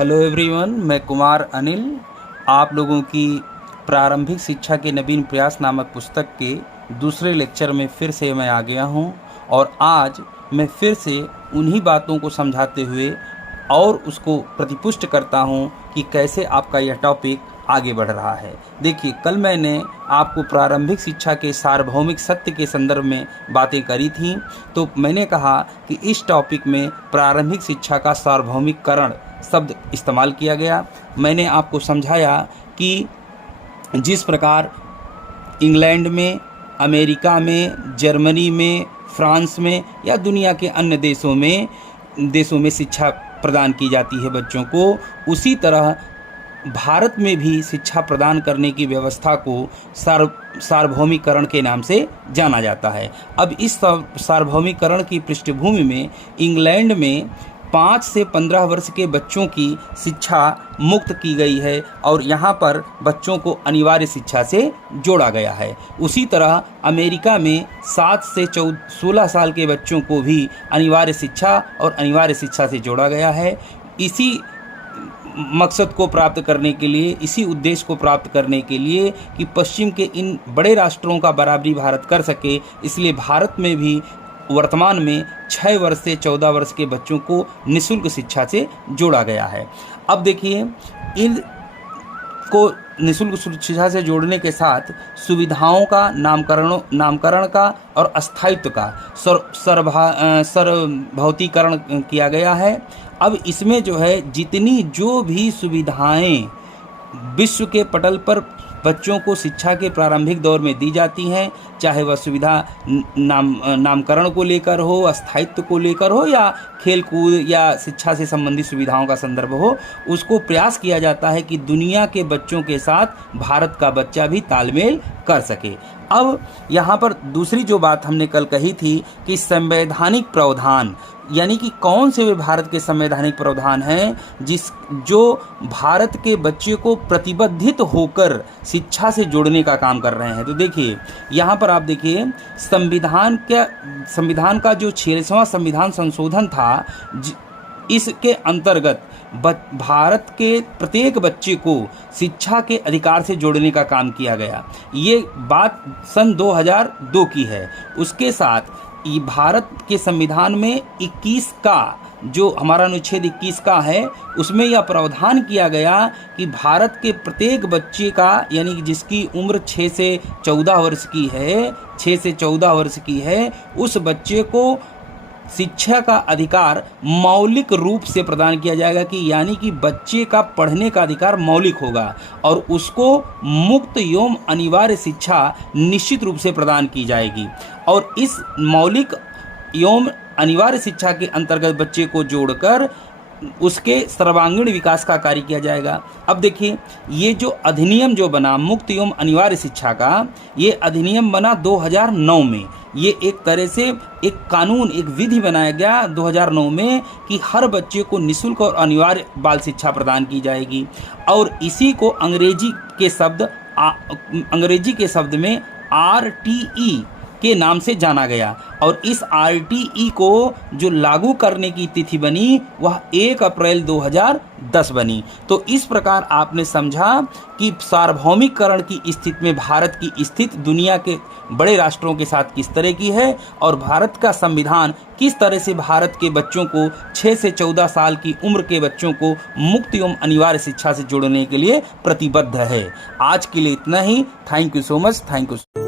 Hello everyone, मैं कुमार अनिल आप लोगों की प्रारंभिक शिक्षा के नवीन प्रयास नामक पुस्तक के दूसरे लेक्चर में फिर से मैं आ गया हूं और आज मैं फिर से उन्हीं बातों को समझाते हुए और उसको प्रतिपुष्ट करता हूं कि कैसे आपका यह टॉपिक आगे बढ़ रहा है। देखिए, कल मैंने आपको प्रारंभिक शिक्षा के सार्वभौमिक सत्य के संदर्भ में बातें करी थी, तो मैंने कहा कि इस टॉपिक में प्रारंभिक शिक्षा का सार्वभौमिककरण शब्द इस्तेमाल किया गया। मैंने आपको समझाया कि जिस प्रकार इंग्लैंड में, अमेरिका में, जर्मनी में, फ्रांस में या दुनिया के अन्य देशों में शिक्षा प्रदान की जाती है बच्चों को, उसी तरह भारत में भी शिक्षा प्रदान करने की व्यवस्था को सार्वभौमिकरण के नाम से जाना जाता है। अब इस सार्वभौमिकरण की पृष्ठभूमि में इंग्लैंड में 5 से 15 वर्ष के बच्चों की शिक्षा मुक्त की गई है और यहाँ पर बच्चों को अनिवार्य शिक्षा से जोड़ा गया है। उसी तरह अमेरिका में 7 से 16 साल के बच्चों को भी अनिवार्य शिक्षा और अनिवार्य शिक्षा से जोड़ा गया है। इसी मकसद को प्राप्त करने के लिए, इसी उद्देश्य को प्राप्त करने के लिए कि पश्चिम के इन बड़े राष्ट्रों का बराबरी भारत कर सके, इसलिए भारत में भी वर्तमान में 6 वर्ष से 14 वर्ष के बच्चों को निःशुल्क शिक्षा से जोड़ा गया है। अब देखिए, इन को निःशुल्क शिक्षा से जोड़ने के साथ सुविधाओं का नामकरण का और स्थायित्व का सर्वभौतिकरण किया गया है। अब इसमें जो है जितनी जो भी सुविधाएं विश्व के पटल पर बच्चों को शिक्षा के प्रारंभिक दौर में दी जाती हैं, चाहे वह सुविधा नामकरण को लेकर हो, स्थायित्व को लेकर हो या खेल कूद या शिक्षा से संबंधित सुविधाओं का संदर्भ हो, उसको प्रयास किया जाता है कि दुनिया के बच्चों के साथ भारत का बच्चा भी तालमेल कर सके। अब यहाँ पर दूसरी जो बात हमने कल कही थी कि संवैधानिक प्रावधान, यानी कि कौन से वे भारत के संवैधानिक प्रावधान हैं जो भारत के बच्चे को प्रतिबद्धित होकर शिक्षा से जोड़ने का काम कर रहे हैं। तो देखिए, यहाँ पर आप देखिए, संविधान का जो 46वां संविधान संशोधन था, इसके अंतर्गत भारत के प्रत्येक बच्चे को शिक्षा के अधिकार से जोड़ने का काम किया गया। ये बात सन 2002 की है। उसके साथ भारत के संविधान में 21 का जो हमारा अनुच्छेद 21 का है, उसमें यह प्रावधान किया गया कि भारत के प्रत्येक बच्चे का, यानी कि जिसकी उम्र 6 से 14 वर्ष की है, उस बच्चे को शिक्षा का अधिकार मौलिक रूप से प्रदान किया जाएगा, कि यानी कि बच्चे का पढ़ने का अधिकार मौलिक होगा और उसको मुक्त एवं अनिवार्य शिक्षा निश्चित रूप से प्रदान की जाएगी। और इस मौलिक एवं अनिवार्य शिक्षा के अंतर्गत बच्चे को जोड़कर उसके सर्वांगीण विकास का कार्य किया जाएगा। अब देखिए, ये जो अधिनियम जो बना मुक्त एवं अनिवार्य शिक्षा का, ये अधिनियम बना 2009 में। ये एक तरह से एक कानून, एक विधि बनाया गया 2009 में कि हर बच्चे को निःशुल्क और अनिवार्य बाल शिक्षा प्रदान की जाएगी। और इसी को अंग्रेजी के शब्द में RTE के नाम से जाना गया। और इस RTE को जो लागू करने की तिथि बनी, वह 1 अप्रैल 2010 बनी। तो इस प्रकार आपने समझा कि सार्वभौमिकरण की स्थिति में भारत की स्थिति दुनिया के बड़े राष्ट्रों के साथ किस तरह की है और भारत का संविधान किस तरह से भारत के बच्चों को, 6 से 14 साल की उम्र के बच्चों को मुक्त एवं अनिवार्य शिक्षा से जोड़ने के लिए प्रतिबद्ध है। आज के लिए इतना ही। Thank you so much. Thank you.